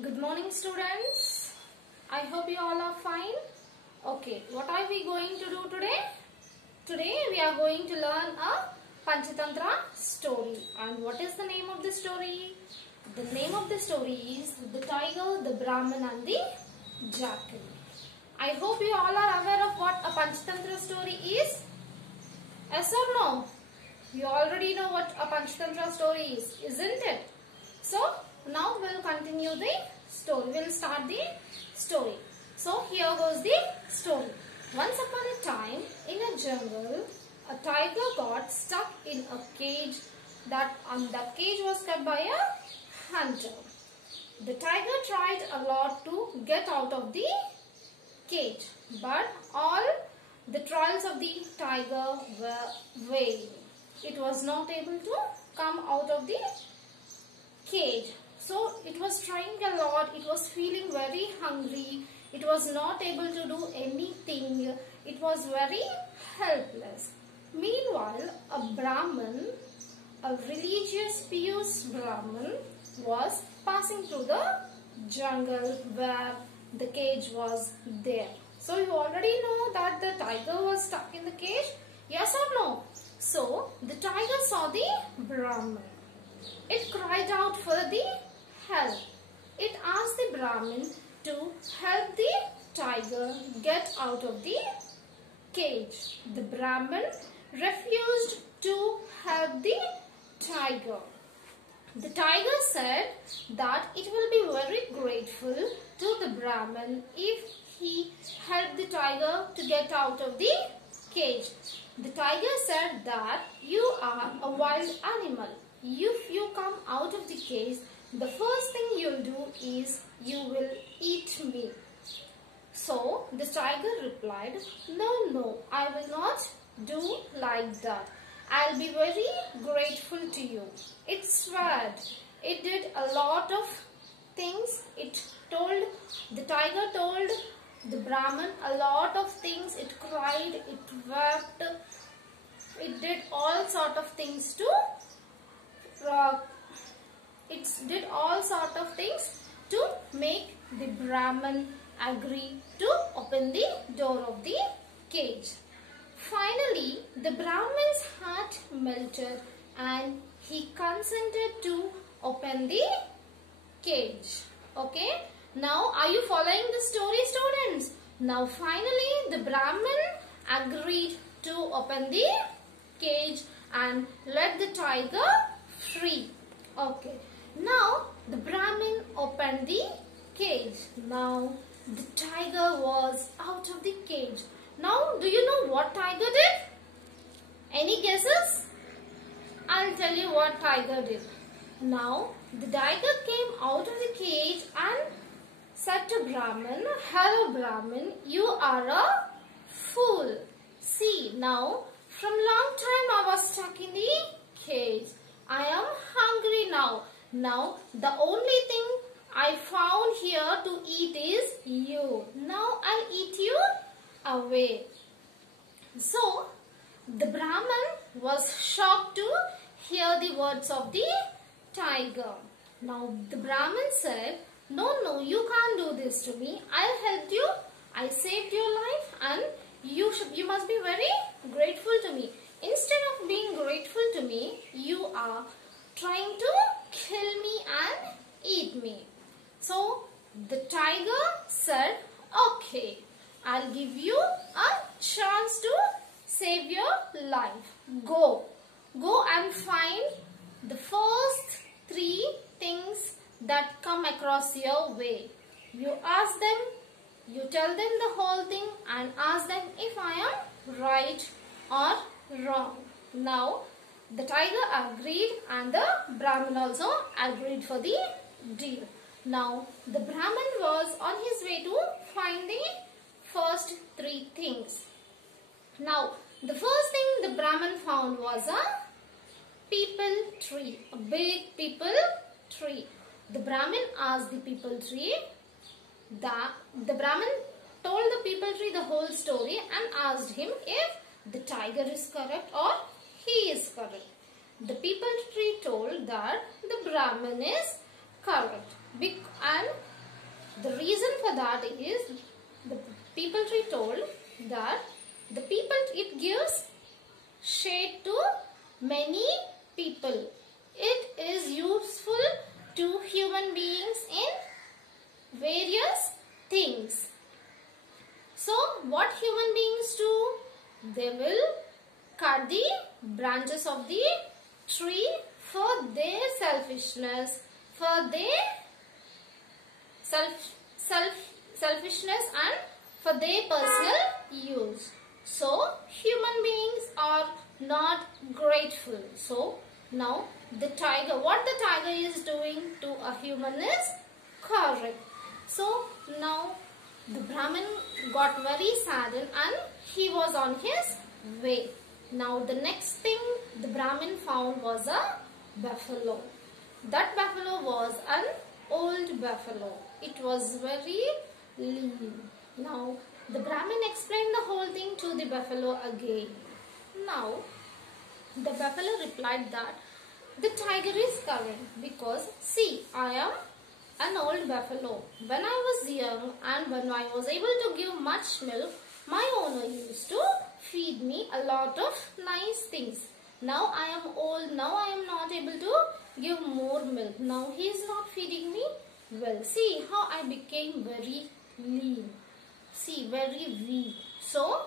Good morning, students. I hope you all are fine. Okay, what are we going to do today? Today we are going to learn a Panchatantra story. And what is the name of the story? The name of the story is The Tiger, the Brahmin and the Jackal. I hope you all are aware of what a Panchatantra story is. Yes or no? You already know what a Panchatantra story is, isn't it? So, now we'll continue the story. We'll start the story. So, here goes the story. Once upon a time, in a jungle, a tiger got stuck in a cage that cage was kept by a hunter. The tiger tried a lot to get out of the cage, but all the trials of the tiger were vain. It was not able to come out of the cage. So it was trying a lot. It was feeling very hungry. It was not able to do anything. It was very helpless. Meanwhile, a Brahmin, a religious pious Brahmin, was passing through the jungle where the cage was there. So you already know that the tiger was stuck in the cage. Yes or no? So the tiger saw the Brahmin. It cried out for the help. It asked the Brahmin to help the tiger get out of the cage. The Brahmin refused to help the tiger. The tiger said that it will be very grateful to the Brahmin if he helped the tiger to get out of the cage. The tiger said that you are a wild animal. If you come out of the cage, the first thing you'll do is you will eat me. So the tiger replied, No, I will not do like that. I'll be very grateful to you. It swore. It did a lot of things. The tiger told the Brahmin a lot of things. It cried, it wept, it did all sort of things to make the Brahmin agree to open the door of the cage. Finally, the Brahmin's heart melted and he consented to open the cage. Okay. Now, are you following the story, students? Now, finally, the Brahmin agreed to open the cage and let the tiger free. Okay. Now, the Brahmin opened the cage. Now, the tiger was out of the cage. Now, do you know what tiger did? Any guesses? I'll tell you what tiger did. Now, the tiger came out of the cage and said to Brahmin, Hello Brahmin, you are a fool. See, now, from long time I was stuck in the cage. I am hungry now. Now, the only thing I found here to eat is you. Now, I'll eat you away. So, the Brahmin was shocked to hear the words of the tiger. Now, the Brahmin said, No, you can't do this to me. I'll help you. I saved your life and you must be very grateful to me. Instead of being grateful to me, you are trying to kill me and eat me. So, the tiger said, Okay, I'll give you a chance to save your life. Go and find the first 3 things that come across your way. You ask them, you tell them the whole thing and ask them if I am right or wrong. Now, the tiger agreed and the Brahmin also agreed for the deal. Now, the Brahmin was on his way to find the first 3 things. Now, the first thing the Brahmin found was a peepal tree, a big peepal tree. The Brahmin asked the peepal tree, the Brahmin told the peepal tree the whole story and asked him if the tiger is correct or he is correct. The peepal tree told that the Brahmin is correct and that is, the people tree told that it gives shade to many people. It is useful to human beings in various things. So what human beings do? They will cut the branches of the tree for their selfishness, for their selfishness and for their personal use. So human beings are not grateful. So now the tiger, what the tiger is doing to a human is correct. So now the Brahmin got very saddened and he was on his way. Now the next thing the Brahmin found was a buffalo. That buffalo was an old buffalo. It was very lean. Now the Brahmin explained the whole thing to the buffalo again. Now the buffalo replied that the tiger is correct because see, I am an old buffalo. When I was young and when I was able to give much milk, my owner used to feed me a lot of nice things. Now I am old, now I am not able to give more milk. Now he is not feeding me well. See how I became very lean. See, very weak. So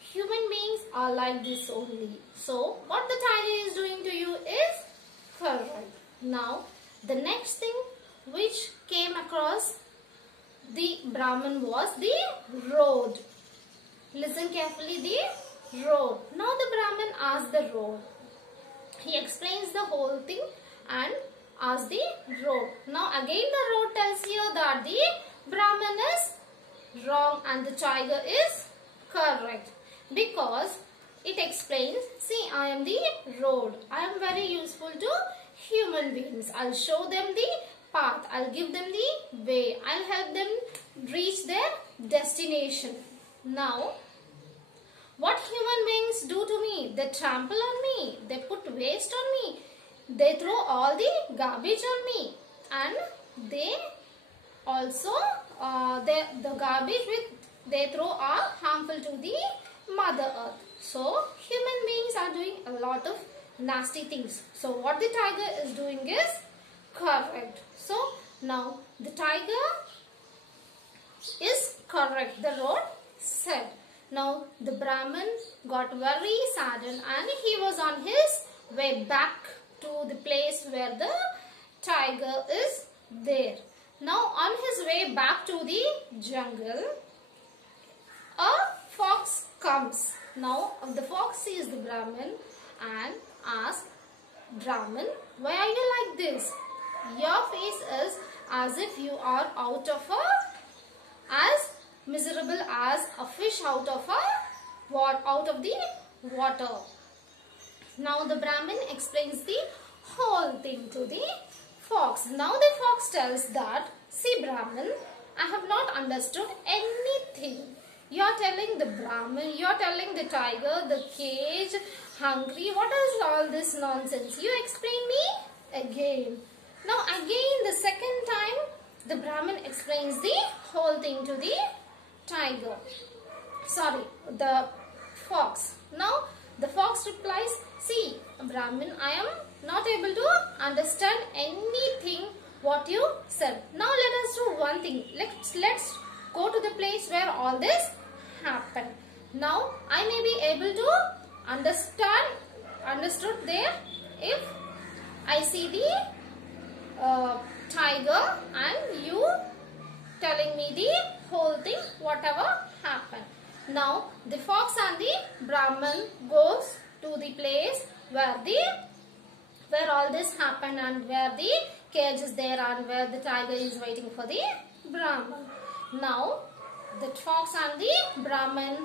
human beings are like this only. So what the tiger is doing to you is correct. Now the next thing which came across the Brahmin was the road. Listen carefully, the road. Now the Brahmin asked the road. He explains the whole thing and asks the road. Now again the road tells you that the Brahmin is wrong and the tiger is correct. Because it explains, see, I am the road. I am very useful to human beings. I'll show them the path. I'll give them the way. I'll help them reach their destination. Now, what human beings do to me? They trample on me. They put waste on me. They throw all the garbage on me. And they also, the garbage they throw are harmful to the Mother Earth. So, human beings are doing a lot of nasty things. So, what the tiger is doing is correct. So, now the tiger is correct. The road said. Now, the Brahmin got very saddened and he was on his way back to the place where the tiger is there. Now, on his way back to the jungle, a fox comes. Now, the fox sees the Brahmin and asks, Brahmin, why are you like this? Your face is as if you are as miserable as a fish out of the water. Now the Brahmin explains the whole thing to the fox. Now the fox tells that, see Brahmin, I have not understood anything. You are telling the Brahmin, you are telling the tiger, the cage, hungry. What is all this nonsense? You explain me again. Now again the second time the Brahmin explains the whole thing to the tiger. Sorry, the fox. Now the fox replies, see Brahmin, I am not able to understand anything what you said. Now let us do one thing. Let's go to the place where all this happened. Now I may be able to understood there if I see the tiger and you telling me the whole thing whatever happened. Now the fox and the Brahmin goes to the place where all this happened and where the cage is there and where the tiger is waiting for the Brahmin. Now the fox and the Brahmin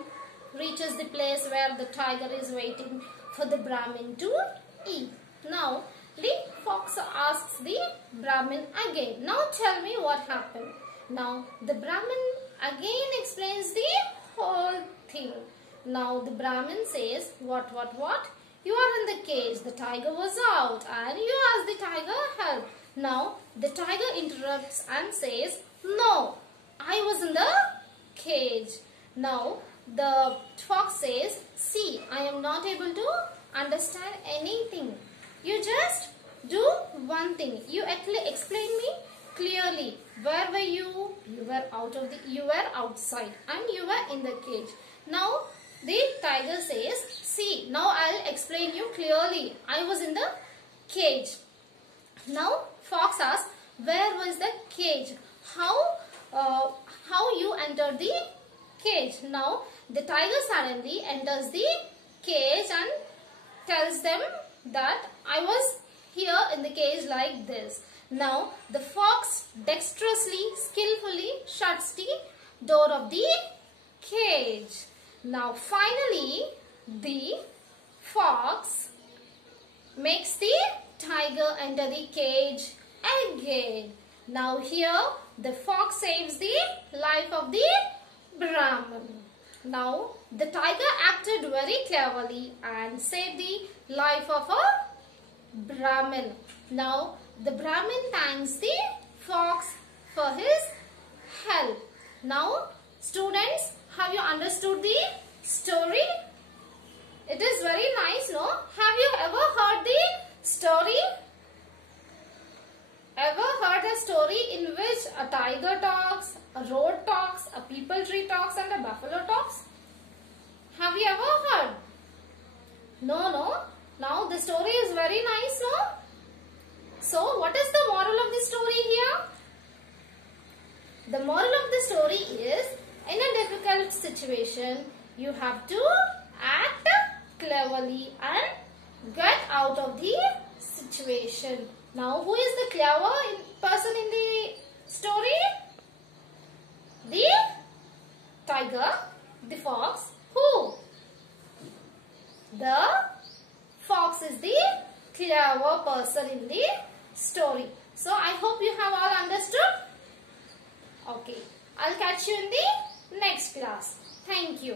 reaches the place where the tiger is waiting for the Brahmin to eat. Now the fox asks the Brahmin again, now tell me what happened. Now the Brahmin again explains the whole thing. Now the Brahmin says, what? You are in the cage, the tiger was out and you asked the tiger help. Now the tiger interrupts and says, no, I was in the cage. Now the fox says, see, I am not able to understand anything. You just do one thing. You actually explain me clearly. Where were you? You were outside and you were in the cage. Now the tiger says, see, now I'll explain you clearly. I was in the cage. Now fox asks, where was the cage? How you entered the cage? Now the tiger suddenly enters the cage and tells them that I was here in the cage like this. Now the fox dexterously, skillfully shuts the door of the cage. Now finally the fox makes the tiger enter the cage again. Now here the fox saves the life of the Brahmin. Now the tiger acted very cleverly and saved the life of a Brahmin. Now the Brahmin thanks the fox for his help. Now students, have you understood the story? It is very nice, no? Have you ever heard the story? Ever heard a story in which a tiger talks, a road talks, a people tree talks and a buffalo talks? Have you ever heard? No? Now the story is very nice, no? So what is the moral of the story here? The moral of the story is, in a difficult situation, you have to act cleverly and get out of the situation. Now, who is the clever person in the story? The tiger, the fox. Who? The fox is the clever person in the story. So, I hope you have all understood. Okay, I'll catch you in the next class. Thank you.